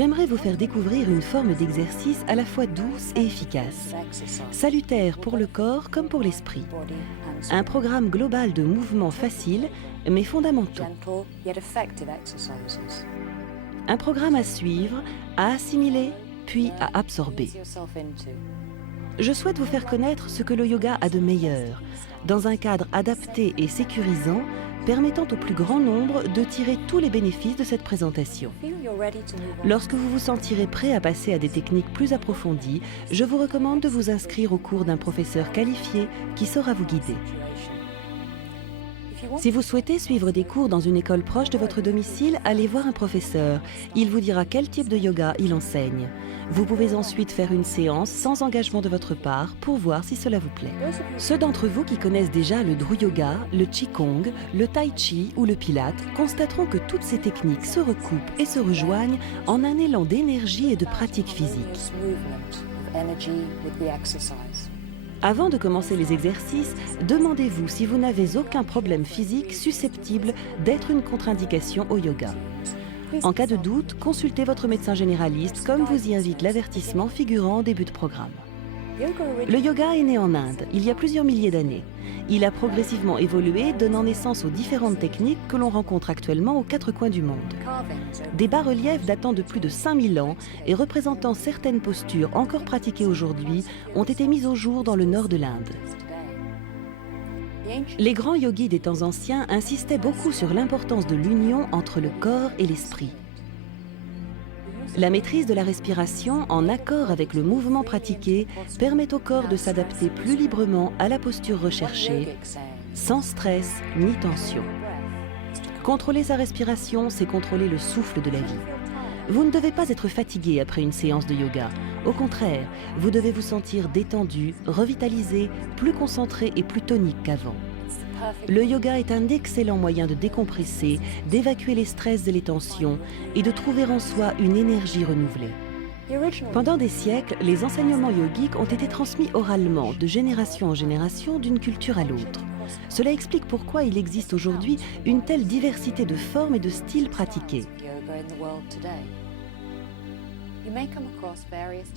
j'aimerais vous faire découvrir une forme d'exercice à la fois douce et efficace, salutaire pour le corps comme pour l'esprit. Un programme global de mouvements faciles mais fondamentaux. Un programme à suivre, à assimiler, puis à absorber. Je souhaite vous faire connaître ce que le yoga a de meilleur, dans un cadre adapté et sécurisant, permettant au plus grand nombre de tirer tous les bénéfices de cette présentation. Lorsque vous vous sentirez prêt à passer à des techniques plus approfondies, je vous recommande de vous inscrire au cours d'un professeur qualifié qui saura vous guider. Si vous souhaitez suivre des cours dans une école proche de votre domicile, allez voir un professeur. Il vous dira quel type de yoga il enseigne. Vous pouvez ensuite faire une séance sans engagement de votre part pour voir si cela vous plaît. Ceux d'entre vous qui connaissent déjà le Dru Yoga, le Qigong, le Tai Chi ou le Pilate constateront que toutes ces techniques se recoupent et se rejoignent en un élan d'énergie et de pratique physique. Avant de commencer les exercices, demandez-vous si vous n'avez aucun problème physique susceptible d'être une contre-indication au yoga. En cas de doute, consultez votre médecin généraliste comme vous y invite l'avertissement figurant en début de programme. Le yoga est né en Inde, il y a plusieurs milliers d'années. Il a progressivement évolué, donnant naissance aux différentes techniques que l'on rencontre actuellement aux quatre coins du monde. Des bas-reliefs datant de plus de 5000 ans et représentant certaines postures encore pratiquées aujourd'hui ont été mis au jour dans le nord de l'Inde. Les grands yogis des temps anciens insistaient beaucoup sur l'importance de l'union entre le corps et l'esprit. La maîtrise de la respiration, en accord avec le mouvement pratiqué, permet au corps de s'adapter plus librement à la posture recherchée, sans stress ni tension. Contrôler sa respiration, c'est contrôler le souffle de la vie. Vous ne devez pas être fatigué après une séance de yoga. Au contraire, vous devez vous sentir détendu, revitalisé, plus concentré et plus tonique qu'avant. Le yoga est un excellent moyen de décompresser, d'évacuer les stress et les tensions et de trouver en soi une énergie renouvelée. Pendant des siècles, les enseignements yogiques ont été transmis oralement, de génération en génération, d'une culture à l'autre. Cela explique pourquoi il existe aujourd'hui une telle diversité de formes et de styles pratiqués.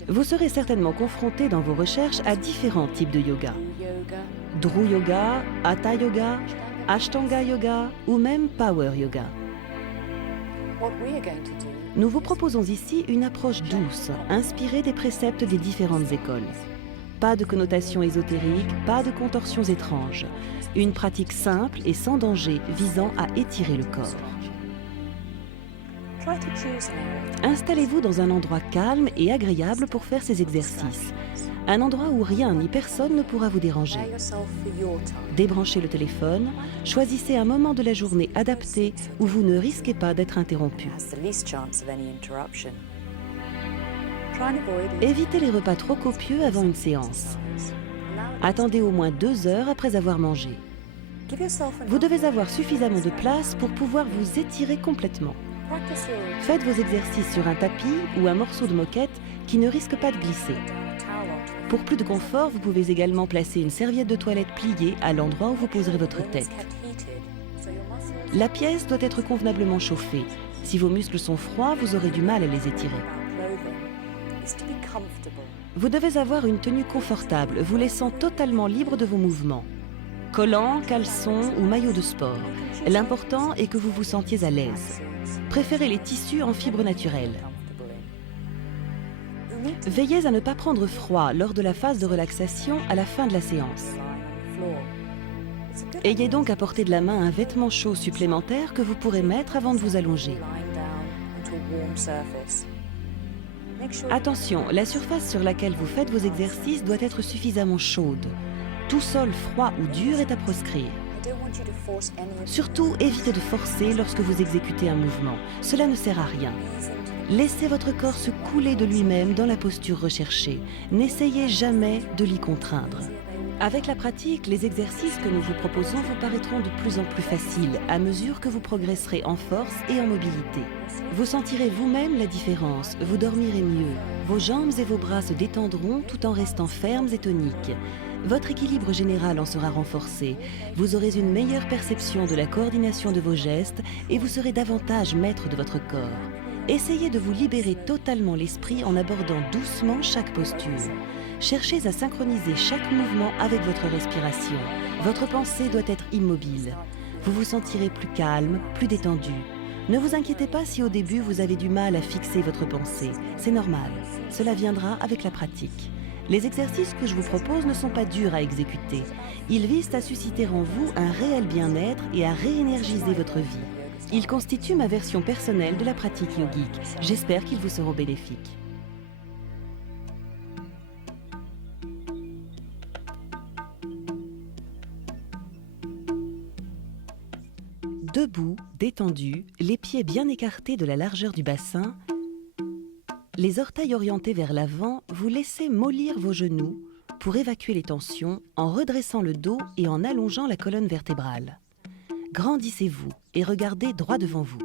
Vous serez certainement confronté dans vos recherches à différents types de yoga. Dru Yoga, Hatha Yoga, Ashtanga Yoga ou même Power Yoga. Nous vous proposons ici une approche douce, inspirée des préceptes des différentes écoles. Pas de connotations ésotériques, pas de contorsions étranges. Une pratique simple et sans danger visant à étirer le corps. Installez-vous dans un endroit calme et agréable pour faire ces exercices. Un endroit où rien ni personne ne pourra vous déranger. Débranchez le téléphone, choisissez un moment de la journée adapté où vous ne risquez pas d'être interrompu. Évitez les repas trop copieux avant une séance. Attendez au moins 2 heures après avoir mangé. Vous devez avoir suffisamment de place pour pouvoir vous étirer complètement. Faites vos exercices sur un tapis ou un morceau de moquette qui ne risque pas de glisser. Pour plus de confort, vous pouvez également placer une serviette de toilette pliée à l'endroit où vous poserez votre tête. La pièce doit être convenablement chauffée. Si vos muscles sont froids, vous aurez du mal à les étirer. Vous devez avoir une tenue confortable, vous laissant totalement libre de vos mouvements. Collants, caleçons ou maillots de sport. L'important est que vous vous sentiez à l'aise. Préférez les tissus en fibres naturelles. Veillez à ne pas prendre froid lors de la phase de relaxation à la fin de la séance. Ayez donc à portée de la main un vêtement chaud supplémentaire que vous pourrez mettre avant de vous allonger. Attention, la surface sur laquelle vous faites vos exercices doit être suffisamment chaude. Tout sol froid ou dur est à proscrire. Surtout, évitez de forcer lorsque vous exécutez un mouvement. Cela ne sert à rien. Laissez votre corps se couler de lui-même dans la posture recherchée. N'essayez jamais de l'y contraindre. Avec la pratique, les exercices que nous vous proposons vous paraîtront de plus en plus faciles à mesure que vous progresserez en force et en mobilité. Vous sentirez vous-même la différence, vous dormirez mieux. Vos jambes et vos bras se détendront tout en restant fermes et toniques. Votre équilibre général en sera renforcé. Vous aurez une meilleure perception de la coordination de vos gestes et vous serez davantage maître de votre corps. Essayez de vous libérer totalement l'esprit en abordant doucement chaque posture. Cherchez à synchroniser chaque mouvement avec votre respiration. Votre pensée doit être immobile. Vous vous sentirez plus calme, plus détendu. Ne vous inquiétez pas si au début vous avez du mal à fixer votre pensée. C'est normal. Cela viendra avec la pratique. Les exercices que je vous propose ne sont pas durs à exécuter. Ils visent à susciter en vous un réel bien-être et à réénergiser votre vie. Ils constituent ma version personnelle de la pratique yogique. J'espère qu'ils vous seront bénéfiques. Debout, détendu, les pieds bien écartés de la largeur du bassin, les orteils orientés vers l'avant, vous laissez mollir vos genoux pour évacuer les tensions en redressant le dos et en allongeant la colonne vertébrale. Grandissez-vous et regardez droit devant vous.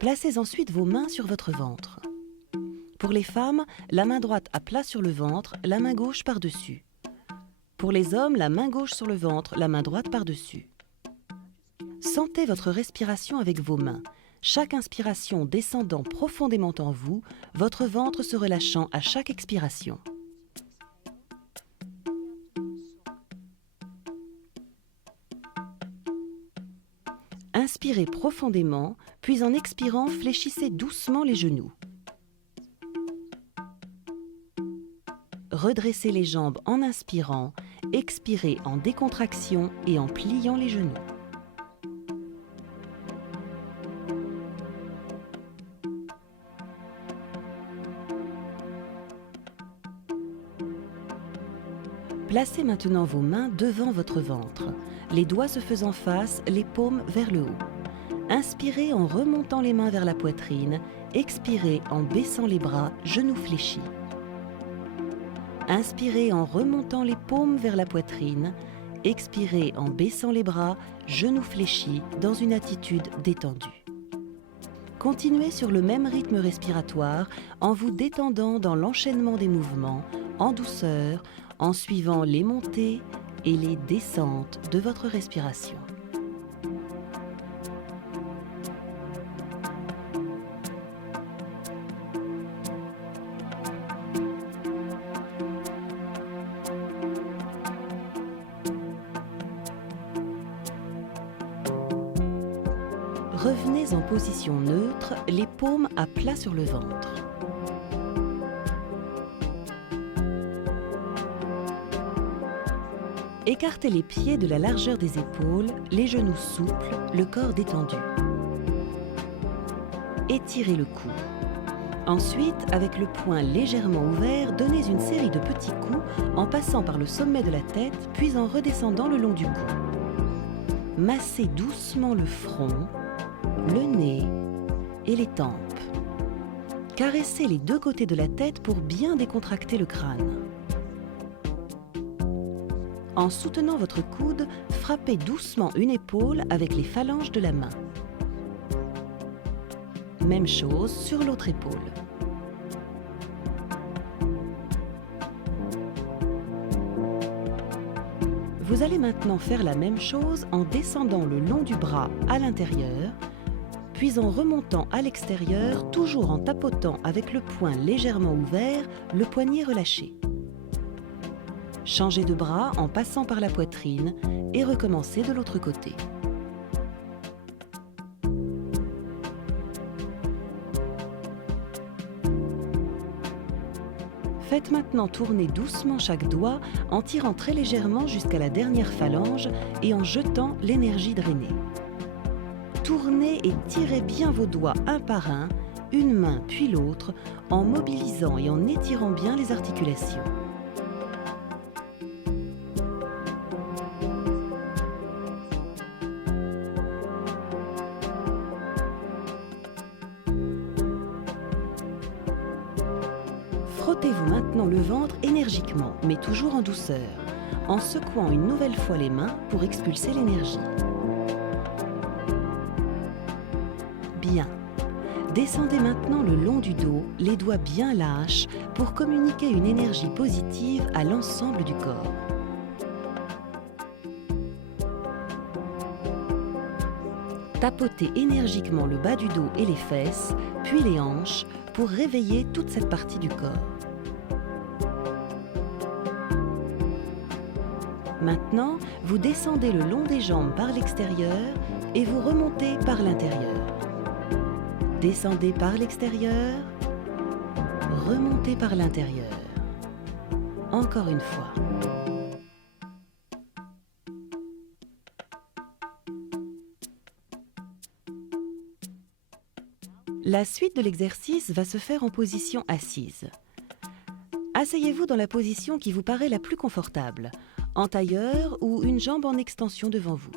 Placez ensuite vos mains sur votre ventre. Pour les femmes, la main droite à plat sur le ventre, la main gauche par-dessus. Pour les hommes, la main gauche sur le ventre, la main droite par-dessus. Sentez votre respiration avec vos mains. Chaque inspiration descendant profondément en vous, votre ventre se relâchant à chaque expiration. Inspirez profondément, puis en expirant, fléchissez doucement les genoux. Redressez les jambes en inspirant, expirez en décontraction et en pliant les genoux. Placez maintenant vos mains devant votre ventre, les doigts se faisant face, les paumes vers le haut. Inspirez en remontant les mains vers la poitrine, expirez en baissant les bras, genoux fléchis. Inspirez en remontant les paumes vers la poitrine, expirez en baissant les bras, genoux fléchis, dans une attitude détendue. Continuez sur le même rythme respiratoire en vous détendant dans l'enchaînement des mouvements, en douceur, en suivant les montées et les descentes de votre respiration. Revenez en position neutre, les paumes à plat sur le ventre. Écartez les pieds de la largeur des épaules, les genoux souples, le corps détendu. Étirez le cou. Ensuite, avec le poing légèrement ouvert, donnez une série de petits coups en passant par le sommet de la tête, puis en redescendant le long du cou. Massez doucement le front, le nez et les tempes. Caressez les deux côtés de la tête pour bien décontracter le crâne. En soutenant votre coude, frappez doucement une épaule avec les phalanges de la main. Même chose sur l'autre épaule. Vous allez maintenant faire la même chose en descendant le long du bras à l'intérieur, puis en remontant à l'extérieur, toujours en tapotant avec le poing légèrement ouvert, le poignet relâché. Changez de bras en passant par la poitrine et recommencez de l'autre côté. Faites maintenant tourner doucement chaque doigt en tirant très légèrement jusqu'à la dernière phalange et en jetant l'énergie drainée. Tournez et tirez bien vos doigts un par un, une main puis l'autre, en mobilisant et en étirant bien les articulations. Frottez-vous maintenant le ventre énergiquement, mais toujours en douceur, en secouant une nouvelle fois les mains pour expulser l'énergie. Bien. Descendez maintenant le long du dos, les doigts bien lâches, pour communiquer une énergie positive à l'ensemble du corps. Tapotez énergiquement le bas du dos et les fesses, puis les hanches, pour réveiller toute cette partie du corps. Maintenant, vous descendez le long des jambes par l'extérieur et vous remontez par l'intérieur. Descendez par l'extérieur, remontez par l'intérieur. Encore une fois. La suite de l'exercice va se faire en position assise. Asseyez-vous dans la position qui vous paraît la plus confortable, en tailleur ou une jambe en extension devant vous.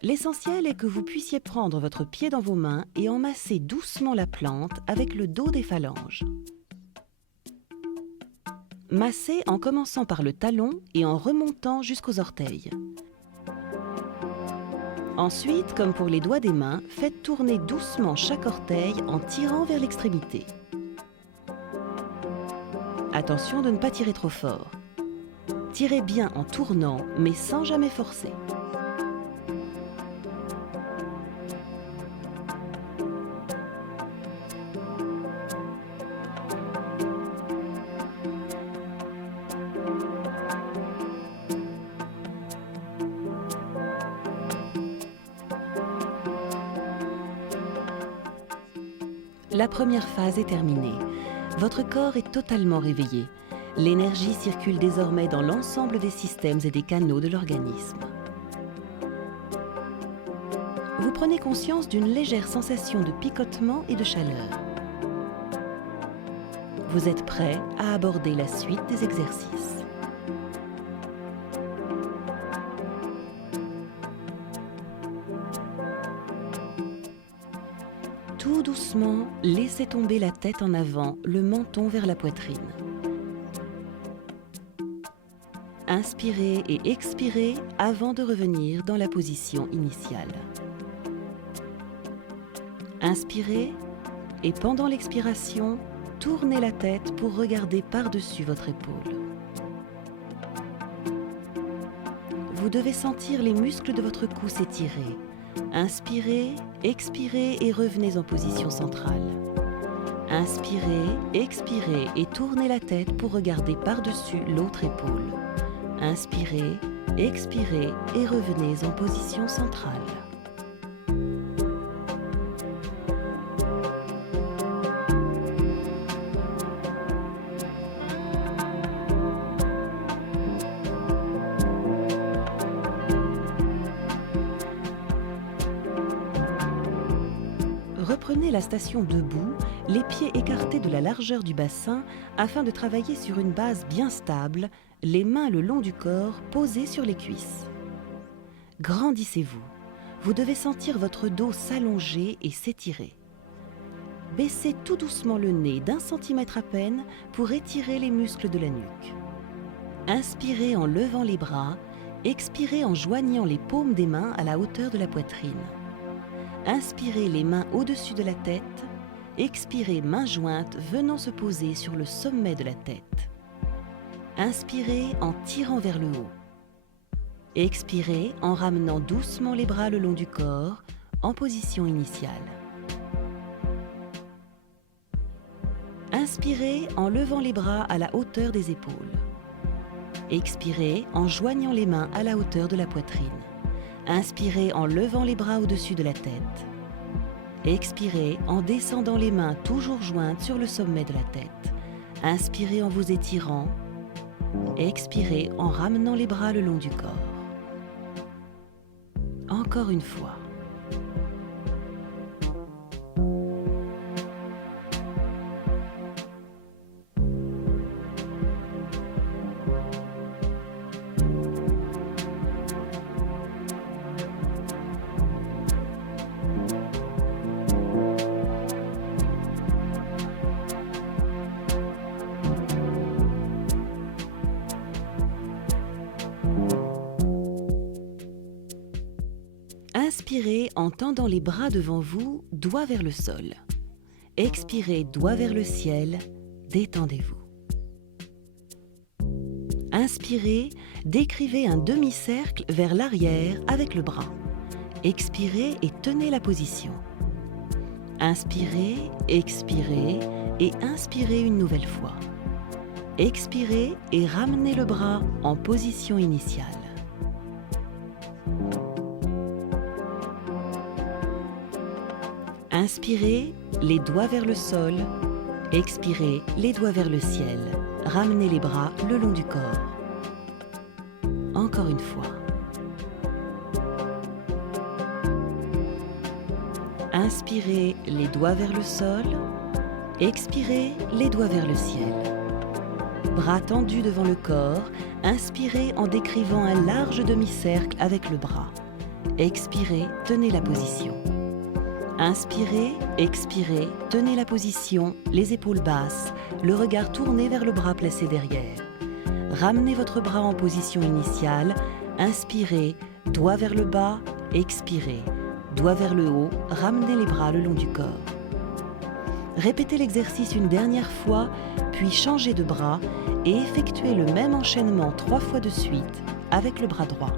L'essentiel est que vous puissiez prendre votre pied dans vos mains et en masser doucement la plante avec le dos des phalanges. Massez en commençant par le talon et en remontant jusqu'aux orteils. Ensuite, comme pour les doigts des mains, faites tourner doucement chaque orteil en tirant vers l'extrémité. Attention de ne pas tirer trop fort. Tirez bien en tournant, mais sans jamais forcer. La première phase est terminée. Votre corps est totalement réveillé. L'énergie circule désormais dans l'ensemble des systèmes et des canaux de l'organisme. Vous prenez conscience d'une légère sensation de picotement et de chaleur. Vous êtes prêt à aborder la suite des exercices. Tout doucement, laissez tomber la tête en avant, le menton vers la poitrine. Inspirez et expirez avant de revenir dans la position initiale. Inspirez et pendant l'expiration, tournez la tête pour regarder par-dessus votre épaule. Vous devez sentir les muscles de votre cou s'étirer. Inspirez, expirez et revenez en position centrale. Inspirez, expirez et tournez la tête pour regarder par-dessus l'autre épaule. Inspirez, expirez et revenez en position centrale. Reprenez la station debout, les pieds écartés de la largeur du bassin afin de travailler sur une base bien stable, les mains le long du corps posées sur les cuisses. Grandissez-vous. Vous devez sentir votre dos s'allonger et s'étirer. Baissez tout doucement le nez d'1 centimètre à peine pour étirer les muscles de la nuque. Inspirez en levant les bras, expirez en joignant les paumes des mains à la hauteur de la poitrine. Inspirez les mains au-dessus de la tête, expirez mains jointes venant se poser sur le sommet de la tête. Inspirez en tirant vers le haut. Expirez en ramenant doucement les bras le long du corps en position initiale. Inspirez en levant les bras à la hauteur des épaules. Expirez en joignant les mains à la hauteur de la poitrine. Inspirez en levant les bras au-dessus de la tête. Expirez en descendant les mains toujours jointes sur le sommet de la tête. Inspirez en vous étirant. Expirez en ramenant les bras le long du corps. Encore une fois. Inspirez en tendant les bras devant vous, doigts vers le sol. Expirez, doigts vers le ciel, détendez-vous. Inspirez, décrivez un demi-cercle vers l'arrière avec le bras. Expirez et tenez la position. Inspirez, expirez et inspirez une nouvelle fois. Expirez et ramenez le bras en position initiale. Inspirez, les doigts vers le sol. Expirez, les doigts vers le ciel. Ramenez les bras le long du corps. Encore une fois. Inspirez, les doigts vers le sol. Expirez, les doigts vers le ciel. Bras tendus devant le corps. Inspirez en décrivant un large demi-cercle avec le bras. Expirez, tenez la position. Inspirez, expirez, tenez la position, les épaules basses, le regard tourné vers le bras placé derrière. Ramenez votre bras en position initiale. Inspirez, doigt vers le bas, expirez. Doigt vers le haut, ramenez les bras le long du corps. Répétez l'exercice une dernière fois, puis changez de bras et effectuez le même enchaînement 3 fois de suite avec le bras droit.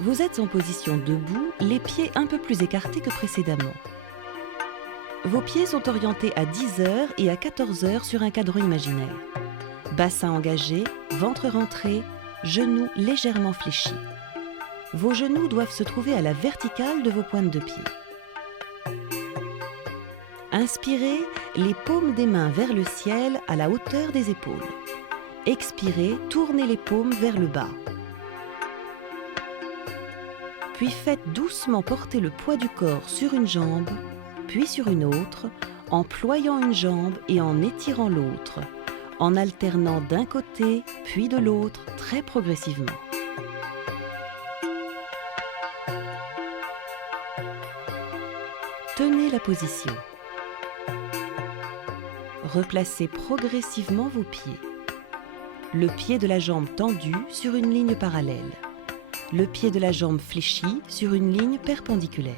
Vous êtes en position debout, les pieds un peu plus écartés que précédemment. Vos pieds sont orientés à 10h et à 14h sur un cadran imaginaire. Bassin engagé, ventre rentré, genoux légèrement fléchis. Vos genoux doivent se trouver à la verticale de vos pointes de pied. Inspirez, les paumes des mains vers le ciel à la hauteur des épaules. Expirez, tournez les paumes vers le bas. Puis faites doucement porter le poids du corps sur une jambe, puis sur une autre, en ployant une jambe et en étirant l'autre, en alternant d'un côté puis de l'autre très progressivement. Tenez la position. Replacez progressivement vos pieds. Le pied de la jambe tendu sur une ligne parallèle. Le pied de la jambe fléchi sur une ligne perpendiculaire.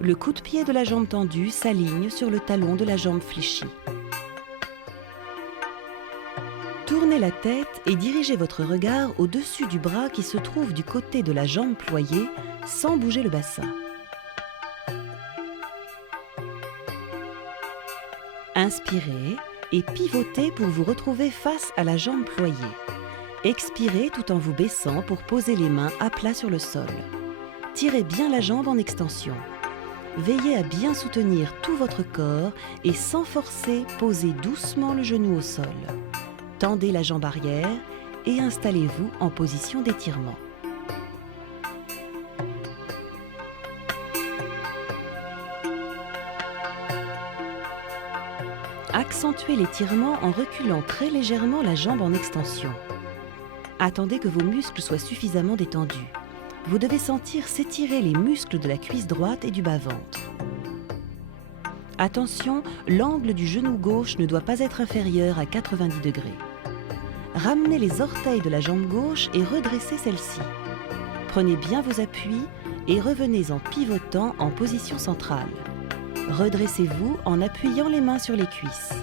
Le coup de pied de la jambe tendue s'aligne sur le talon de la jambe fléchie. Tournez la tête et dirigez votre regard au-dessus du bras qui se trouve du côté de la jambe ployée sans bouger le bassin. Inspirez et pivotez pour vous retrouver face à la jambe ployée. Expirez tout en vous baissant pour poser les mains à plat sur le sol. Tirez bien la jambe en extension. Veillez à bien soutenir tout votre corps et sans forcer, posez doucement le genou au sol. Tendez la jambe arrière et installez-vous en position d'étirement. Accentuez l'étirement en reculant très légèrement la jambe en extension. Attendez que vos muscles soient suffisamment détendus. Vous devez sentir s'étirer les muscles de la cuisse droite et du bas-ventre. Attention, l'angle du genou gauche ne doit pas être inférieur à 90 degrés. Ramenez les orteils de la jambe gauche et redressez celle-ci. Prenez bien vos appuis et revenez en pivotant en position centrale. Redressez-vous en appuyant les mains sur les cuisses.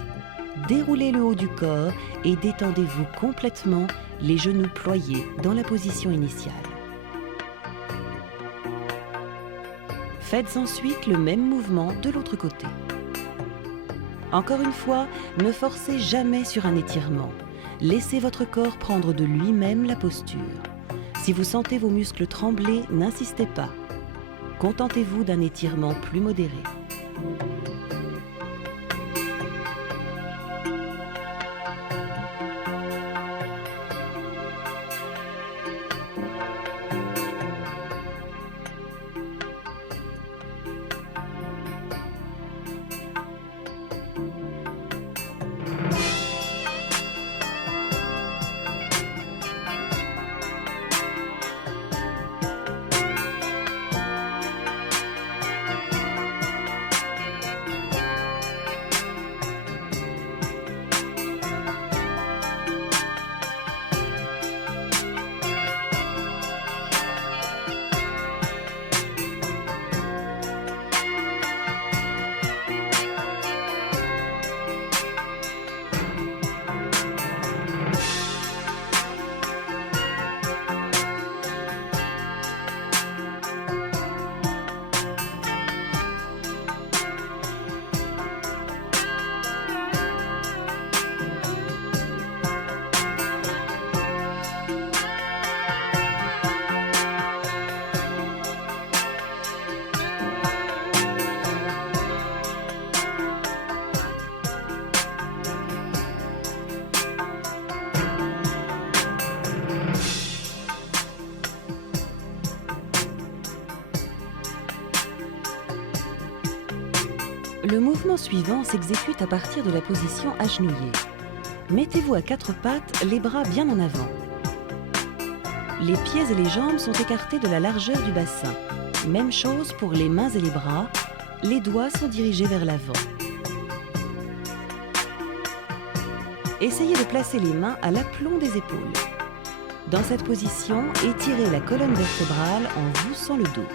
Déroulez le haut du corps et détendez-vous complètement, les genoux ployés dans la position initiale. Faites ensuite le même mouvement de l'autre côté. Encore une fois, ne forcez jamais sur un étirement. Laissez votre corps prendre de lui-même la posture. Si vous sentez vos muscles trembler, n'insistez pas. Contentez-vous d'un étirement plus modéré. mouvement suivant s'exécute à partir de la position agenouillée. Mettez-vous à quatre pattes, les bras bien en avant. Les pieds et les jambes sont écartés de la largeur du bassin. Même chose pour les mains et les bras, les doigts sont dirigés vers l'avant. Essayez de placer les mains à l'aplomb des épaules. Dans cette position, étirez la colonne vertébrale en voussant le dos.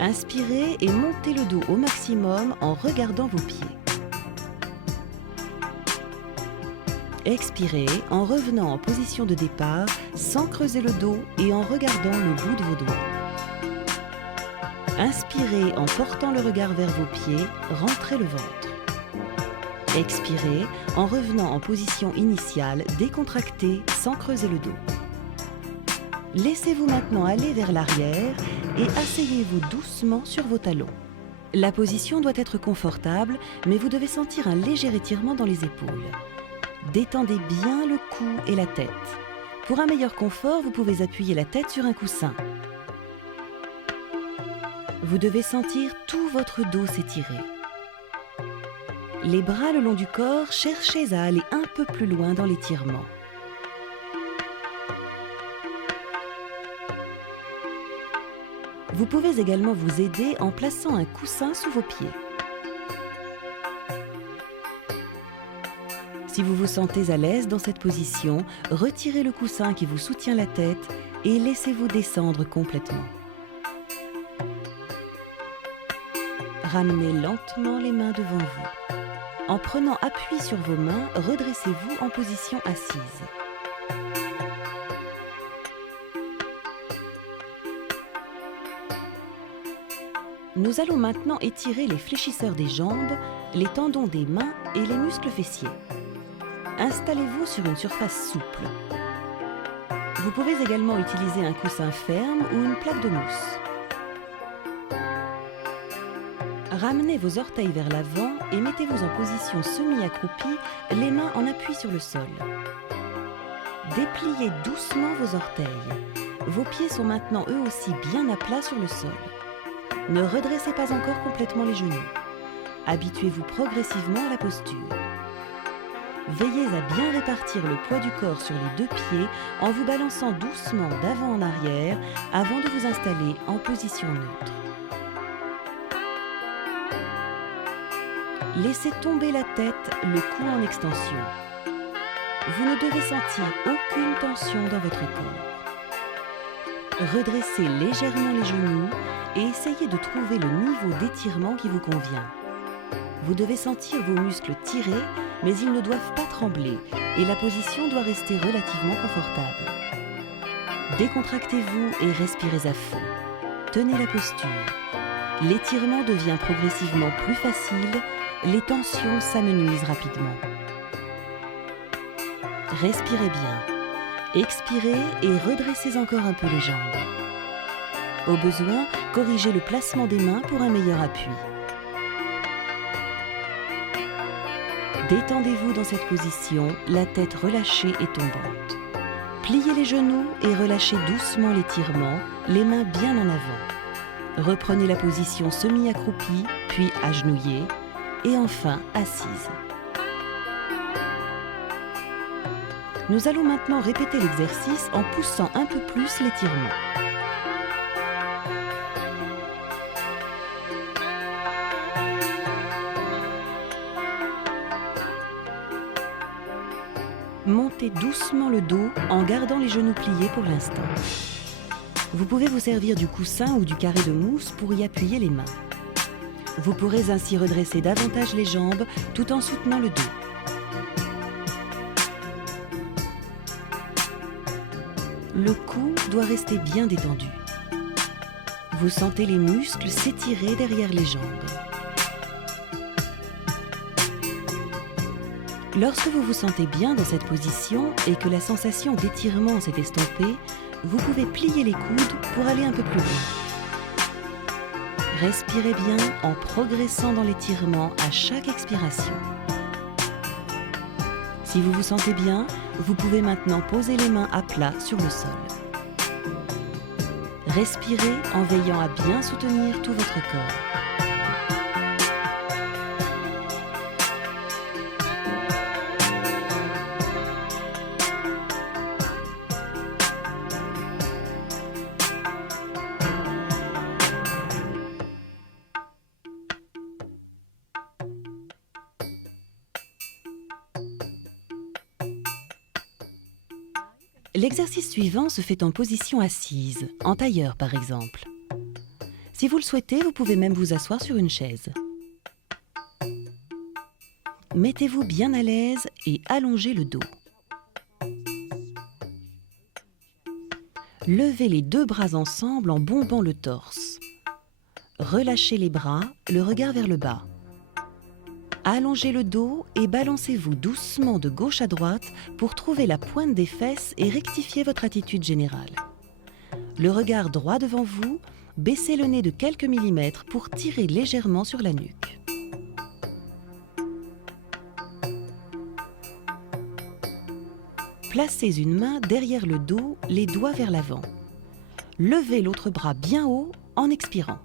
Inspirez et montez le dos au maximum en regardant vos pieds. Expirez en revenant en position de départ sans creuser le dos et en regardant le bout de vos doigts. Inspirez en portant le regard vers vos pieds, rentrez le ventre. Expirez en revenant en position initiale, décontractée sans creuser le dos. Laissez-vous maintenant aller vers l'arrière et asseyez-vous doucement sur vos talons. La position doit être confortable, mais vous devez sentir un léger étirement dans les épaules. Détendez bien le cou et la tête. Pour un meilleur confort, vous pouvez appuyer la tête sur un coussin. Vous devez sentir tout votre dos s'étirer. Les bras le long du corps, cherchez à aller un peu plus loin dans l'étirement. Vous pouvez également vous aider en plaçant un coussin sous vos pieds. Si vous vous sentez à l'aise dans cette position, retirez le coussin qui vous soutient la tête et laissez-vous descendre complètement. Ramenez lentement les mains devant vous. En prenant appui sur vos mains, redressez-vous en position assise. Nous allons maintenant étirer les fléchisseurs des jambes, les tendons des mains et les muscles fessiers. Installez-vous sur une surface souple. Vous pouvez également utiliser un coussin ferme ou une plaque de mousse. Ramenez vos orteils vers l'avant et mettez-vous en position semi-accroupie, les mains en appui sur le sol. Dépliez doucement vos orteils. Vos pieds sont maintenant eux aussi bien à plat sur le sol. Ne redressez pas encore complètement les genoux. Habituez-vous progressivement à la posture. Veillez à bien répartir le poids du corps sur les deux pieds en vous balançant doucement d'avant en arrière avant de vous installer en position neutre. Laissez tomber la tête, le cou en extension. Vous ne devez sentir aucune tension dans votre corps. Redressez légèrement les genoux et essayez de trouver le niveau d'étirement qui vous convient. Vous devez sentir vos muscles tirés, mais ils ne doivent pas trembler et la position doit rester relativement confortable. Décontractez-vous et respirez à fond. Tenez la posture. L'étirement devient progressivement plus facile, les tensions s'amenuisent rapidement. Respirez bien. Expirez et redressez encore un peu les jambes. Au besoin, corrigez le placement des mains pour un meilleur appui. Détendez-vous dans cette position, la tête relâchée et tombante. Pliez les genoux et relâchez doucement l'étirement, les mains bien en avant. Reprenez la position semi-accroupie, puis agenouillée, et enfin assise. Nous allons maintenant répéter l'exercice en poussant un peu plus l'étirement. Montez doucement le dos en gardant les genoux pliés pour l'instant. Vous pouvez vous servir du coussin ou du carré de mousse pour y appuyer les mains. Vous pourrez ainsi redresser davantage les jambes tout en soutenant le dos. Le cou doit rester bien détendu. Vous sentez les muscles s'étirer derrière les jambes. Lorsque vous vous sentez bien dans cette position et que la sensation d'étirement s'est estompée, vous pouvez plier les coudes pour aller un peu plus loin. Respirez bien en progressant dans l'étirement à chaque expiration. Si vous vous sentez bien, vous pouvez maintenant poser les mains à plat sur le sol. Respirez en veillant à bien soutenir tout votre corps. L'exercice suivant se fait en position assise, en tailleur par exemple. Si vous le souhaitez, vous pouvez même vous asseoir sur une chaise. Mettez-vous bien à l'aise et allongez le dos. Levez les deux bras ensemble en bombant le torse. Relâchez les bras, le regard vers le bas. Allongez le dos et balancez-vous doucement de gauche à droite pour trouver la pointe des fesses et rectifier votre attitude générale. Le regard droit devant vous, baissez le nez de quelques millimètres pour tirer légèrement sur la nuque. Placez une main derrière le dos, les doigts vers l'avant. Levez l'autre bras bien haut en expirant.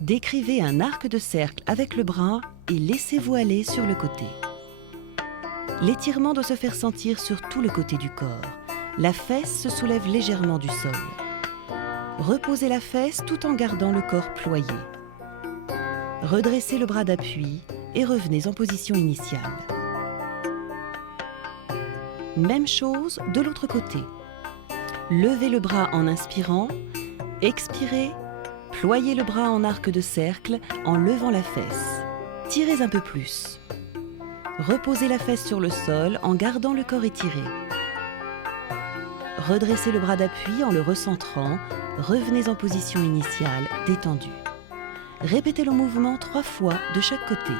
Décrivez un arc de cercle avec le bras et laissez-vous aller sur le côté. L'étirement doit se faire sentir sur tout le côté du corps. La fesse se soulève légèrement du sol. Reposez la fesse tout en gardant le corps ployé. Redressez le bras d'appui et revenez en position initiale. Même chose de l'autre côté. Levez le bras en inspirant, expirez, ployez le bras en arc de cercle en levant la fesse. Tirez un peu plus. Reposez la fesse sur le sol en gardant le corps étiré. Redressez le bras d'appui en le recentrant, revenez en position initiale, détendue. Répétez le mouvement 3 fois de chaque côté.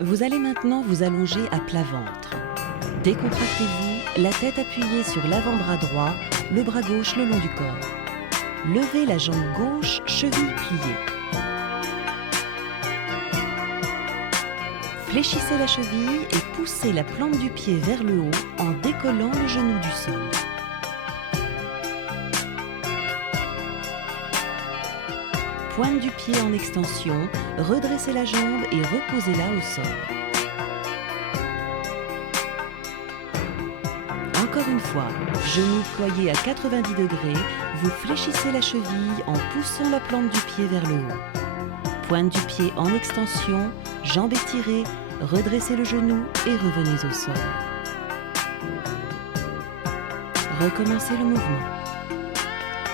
Vous allez maintenant vous allonger à plat ventre. Décontractez-vous, la tête appuyée sur l'avant-bras droit, le bras gauche le long du corps. Levez la jambe gauche, cheville pliée. Fléchissez la cheville et poussez la plante du pied vers le haut en décollant le genou du sol. Pointe du pied en extension, redressez la jambe et reposez-la au sol. Encore une fois, genou ployé à 90 degrés, vous fléchissez la cheville en poussant la plante du pied vers le haut. Pointe du pied en extension, jambe étirée, redressez le genou et revenez au sol. Recommencez le mouvement.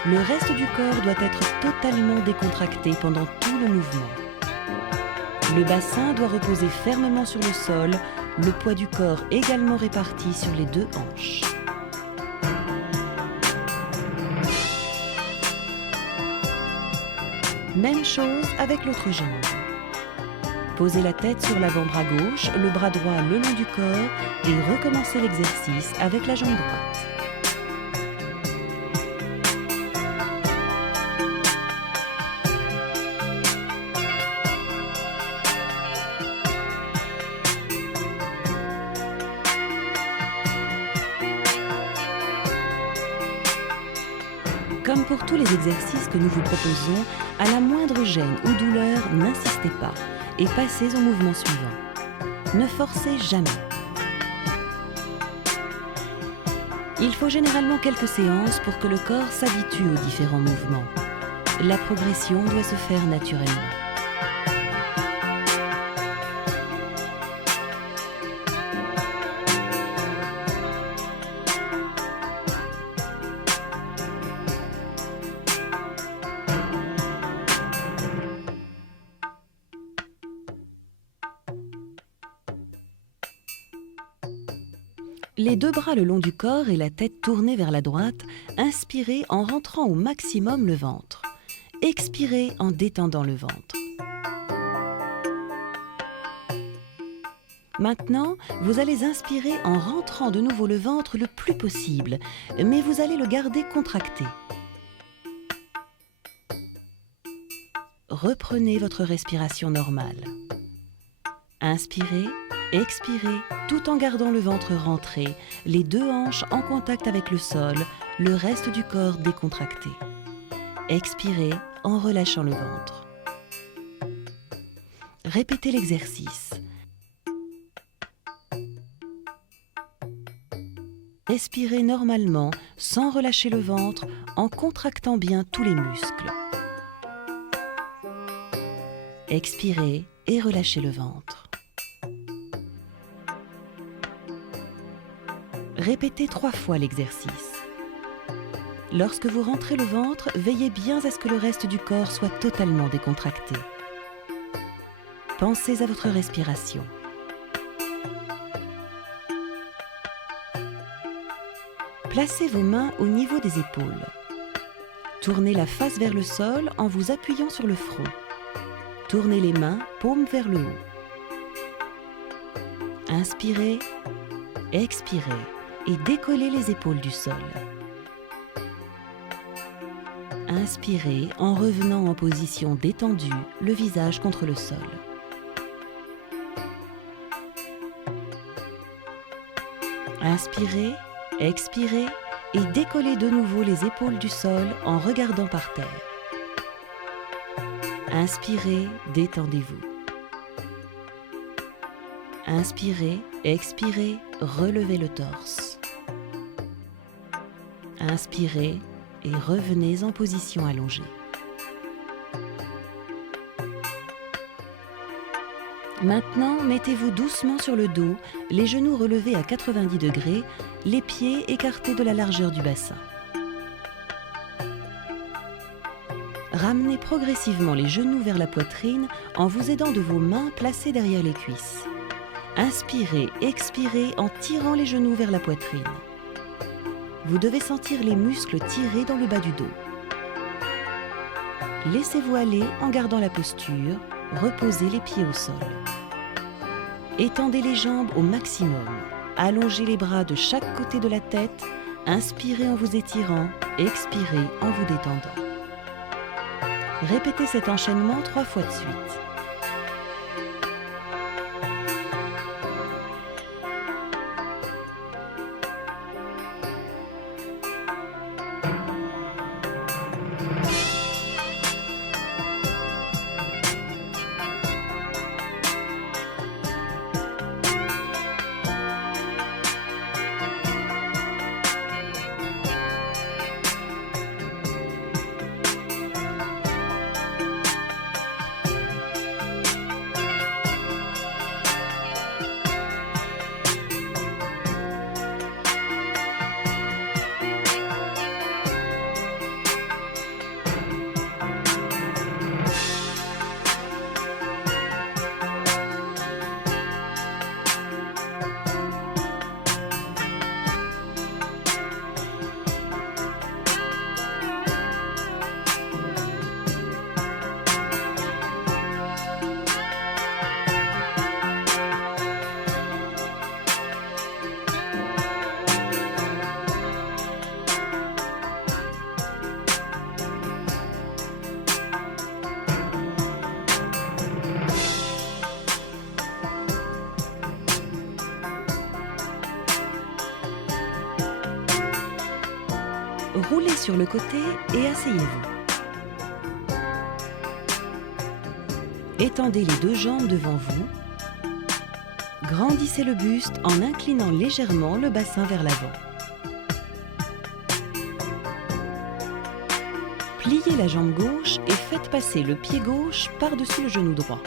Le reste du corps doit être totalement décontracté pendant tout le mouvement. Le bassin doit reposer fermement sur le sol, le poids du corps également réparti sur les deux hanches. Même chose avec l'autre jambe. Posez la tête sur l'avant-bras gauche, le bras droit le long du corps et recommencez l'exercice avec la jambe droite. Comme pour tous les exercices que nous vous proposons, à la moindre gêne ou douleur, n'insistez pas et passez au mouvement suivant. Ne forcez jamais. Il faut généralement quelques séances pour que le corps s'habitue aux différents mouvements. La progression doit se faire naturellement. Les deux bras le long du corps et la tête tournée vers la droite, inspirez en rentrant au maximum le ventre. Expirez en détendant le ventre. Maintenant, vous allez inspirer en rentrant de nouveau le ventre le plus possible, mais vous allez le garder contracté. Reprenez votre respiration normale. Inspirez, expirez, tout en gardant le ventre rentré, les deux hanches en contact avec le sol, le reste du corps décontracté. Expirez en relâchant le ventre. Répétez l'exercice. Respirez normalement, sans relâcher le ventre, en contractant bien tous les muscles. Expirez et relâchez le ventre. Répétez 3 fois l'exercice. Lorsque vous rentrez le ventre, veillez bien à ce que le reste du corps soit totalement décontracté. Pensez à votre respiration. Placez vos mains au niveau des épaules. Tournez la face vers le sol en vous appuyant sur le front. Tournez les mains, paumes vers le haut. Inspirez, expirez et décollez les épaules du sol. Inspirez en revenant en position détendue, le visage contre le sol. Inspirez, expirez et décollez de nouveau les épaules du sol en regardant par terre. Inspirez, détendez-vous. Inspirez, expirez, relevez le torse. Inspirez et revenez en position allongée. Maintenant, mettez-vous doucement sur le dos, les genoux relevés à 90 degrés, les pieds écartés de la largeur du bassin. Ramenez progressivement les genoux vers la poitrine en vous aidant de vos mains placées derrière les cuisses. Inspirez, expirez en tirant les genoux vers la poitrine. Vous devez sentir les muscles tirés dans le bas du dos. Laissez-vous aller en gardant la posture, reposez les pieds au sol. Étendez les jambes au maximum. Allongez les bras de chaque côté de la tête. Inspirez en vous étirant, expirez en vous détendant. Répétez cet enchaînement 3 fois de suite. Roulez sur le côté et asseyez-vous. Étendez les 2 jambes devant vous. Grandissez le buste en inclinant légèrement le bassin vers l'avant. Pliez la jambe gauche et faites passer le pied gauche par-dessus le genou droit.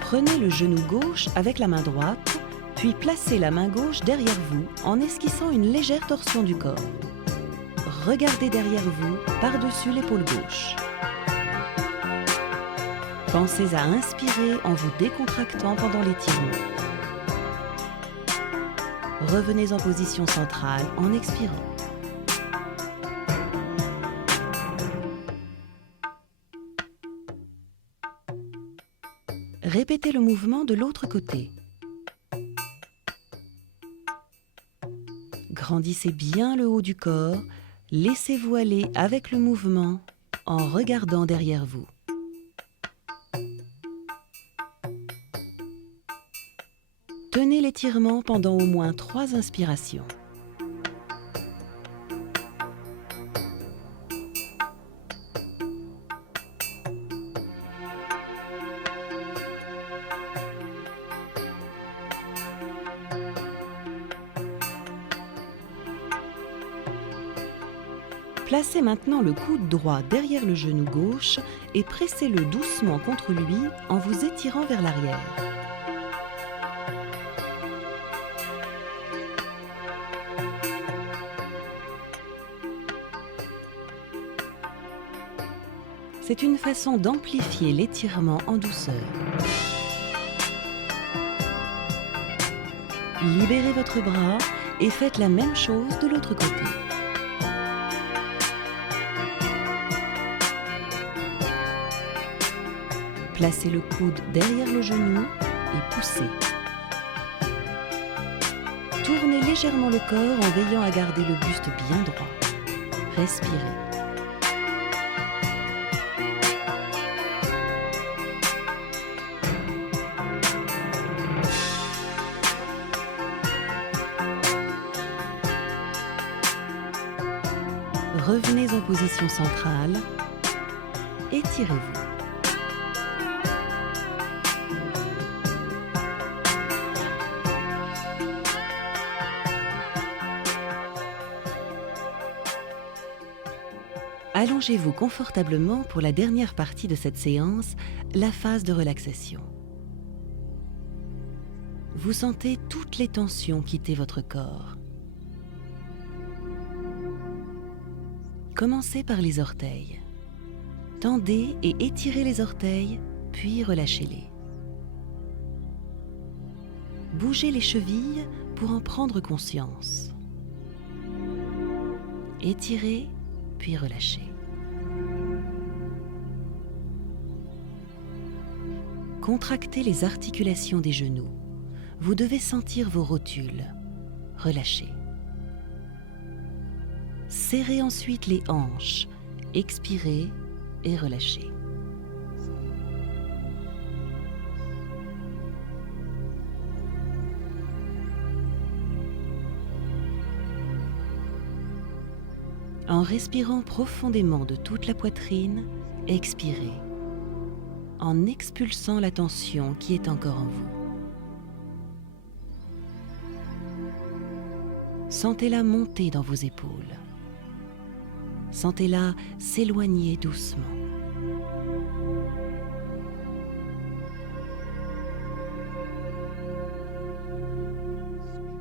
Prenez le genou gauche avec la main droite, puis placez la main gauche derrière vous en esquissant une légère torsion du corps. Regardez derrière vous, par-dessus l'épaule gauche. Pensez à inspirer en vous décontractant pendant l'étirement. Revenez en position centrale en expirant. Répétez le mouvement de l'autre côté. Grandissez bien le haut du corps, laissez-vous aller avec le mouvement en regardant derrière vous. Tenez l'étirement pendant au moins 3 inspirations. Placez maintenant le coude droit derrière le genou gauche et pressez-le doucement contre lui en vous étirant vers l'arrière. C'est une façon d'amplifier l'étirement en douceur. Libérez votre bras et faites la même chose de l'autre côté. Placez le coude derrière le genou et poussez. Tournez légèrement le corps en veillant à garder le buste bien droit. Respirez. Revenez en position centrale. Étirez-vous. Allongez-vous confortablement pour la dernière partie de cette séance, la phase de relaxation. Vous sentez toutes les tensions quitter votre corps. Commencez par les orteils. Tendez et étirez les orteils, puis relâchez-les. Bougez les chevilles pour en prendre conscience. Étirez, puis relâchez. Contractez les articulations des genoux. Vous devez sentir vos rotules. Relâchez. Serrez ensuite les hanches. Expirez et relâchez. En respirant profondément de toute la poitrine, expirez, en expulsant la tension qui est encore en vous. Sentez-la monter dans vos épaules. Sentez-la s'éloigner doucement.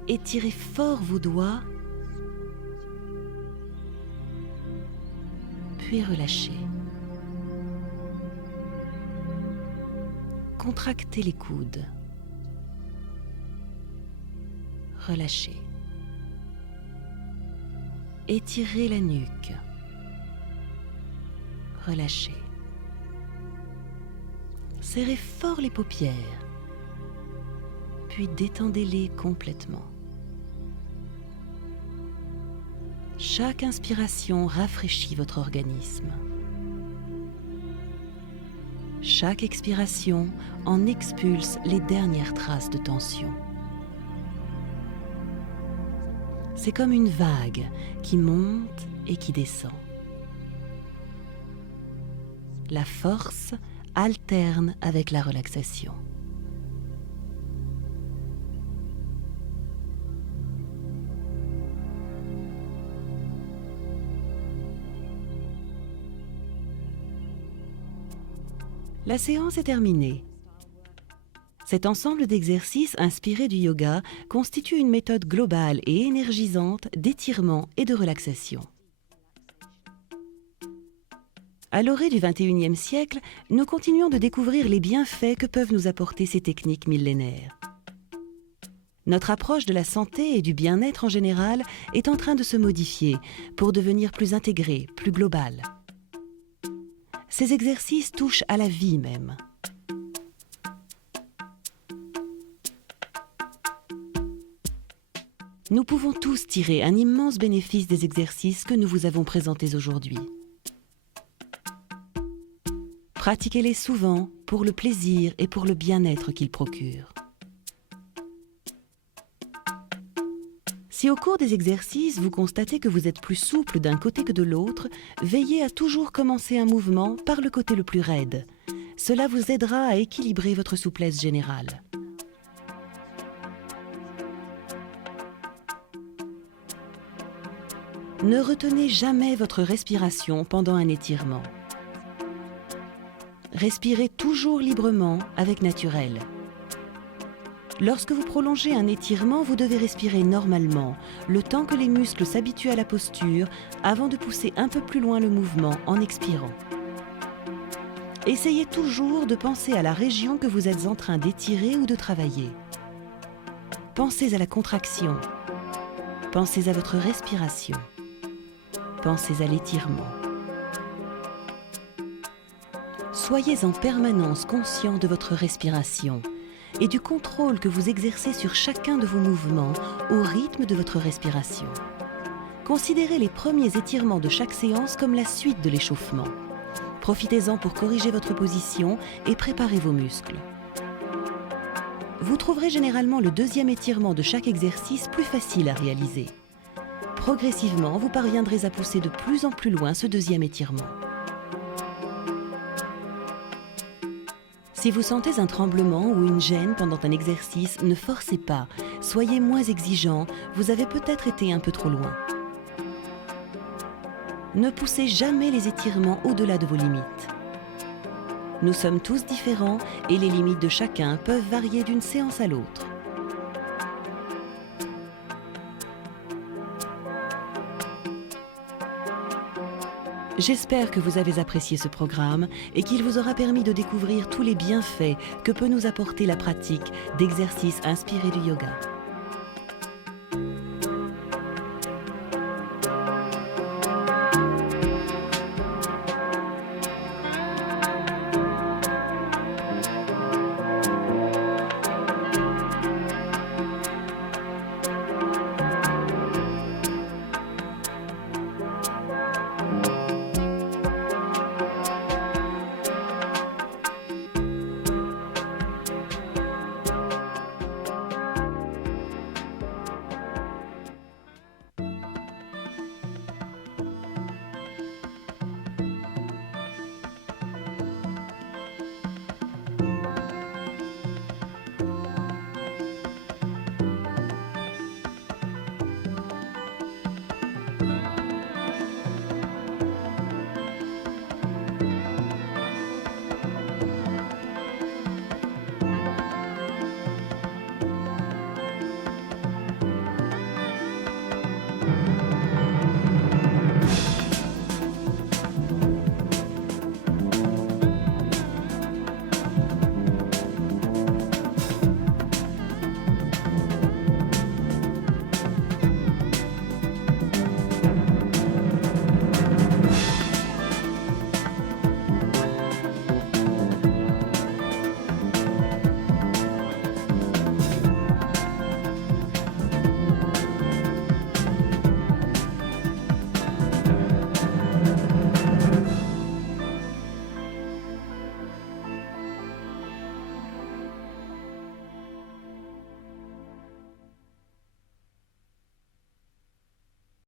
Étirez fort vos doigts, puis relâchez. Contractez les coudes. Relâchez. Étirez la nuque. Relâchez. Serrez fort les paupières, puis détendez-les complètement. Chaque inspiration rafraîchit votre organisme. Chaque expiration en expulse les dernières traces de tension. C'est comme une vague qui monte et qui descend. La force alterne avec la relaxation. La séance est terminée. Cet ensemble d'exercices inspirés du yoga constitue une méthode globale et énergisante d'étirement et de relaxation. À l'orée du XXIe siècle, nous continuons de découvrir les bienfaits que peuvent nous apporter ces techniques millénaires. Notre approche de la santé et du bien-être en général est en train de se modifier pour devenir plus intégrée, plus globale. Ces exercices touchent à la vie même. Nous pouvons tous tirer un immense bénéfice des exercices que nous vous avons présentés aujourd'hui. Pratiquez-les souvent pour le plaisir et pour le bien-être qu'ils procurent. Si au cours des exercices, vous constatez que vous êtes plus souple d'un côté que de l'autre, veillez à toujours commencer un mouvement par le côté le plus raide. Cela vous aidera à équilibrer votre souplesse générale. Ne retenez jamais votre respiration pendant un étirement. Respirez toujours librement avec naturel. Lorsque vous prolongez un étirement, vous devez respirer normalement, le temps que les muscles s'habituent à la posture, avant de pousser un peu plus loin le mouvement en expirant. Essayez toujours de penser à la région que vous êtes en train d'étirer ou de travailler. Pensez à la contraction. Pensez à votre respiration. Pensez à l'étirement. Soyez en permanence conscient de votre respiration et du contrôle que vous exercez sur chacun de vos mouvements au rythme de votre respiration. Considérez les premiers étirements de chaque séance comme la suite de l'échauffement. Profitez-en pour corriger votre position et préparer vos muscles. Vous trouverez généralement le deuxième étirement de chaque exercice plus facile à réaliser. Progressivement, vous parviendrez à pousser de plus en plus loin ce deuxième étirement. Si vous sentez un tremblement ou une gêne pendant un exercice, ne forcez pas, soyez moins exigeant, vous avez peut-être été un peu trop loin. Ne poussez jamais les étirements au-delà de vos limites. Nous sommes tous différents et les limites de chacun peuvent varier d'une séance à l'autre. J'espère que vous avez apprécié ce programme et qu'il vous aura permis de découvrir tous les bienfaits que peut nous apporter la pratique d'exercices inspirés du yoga.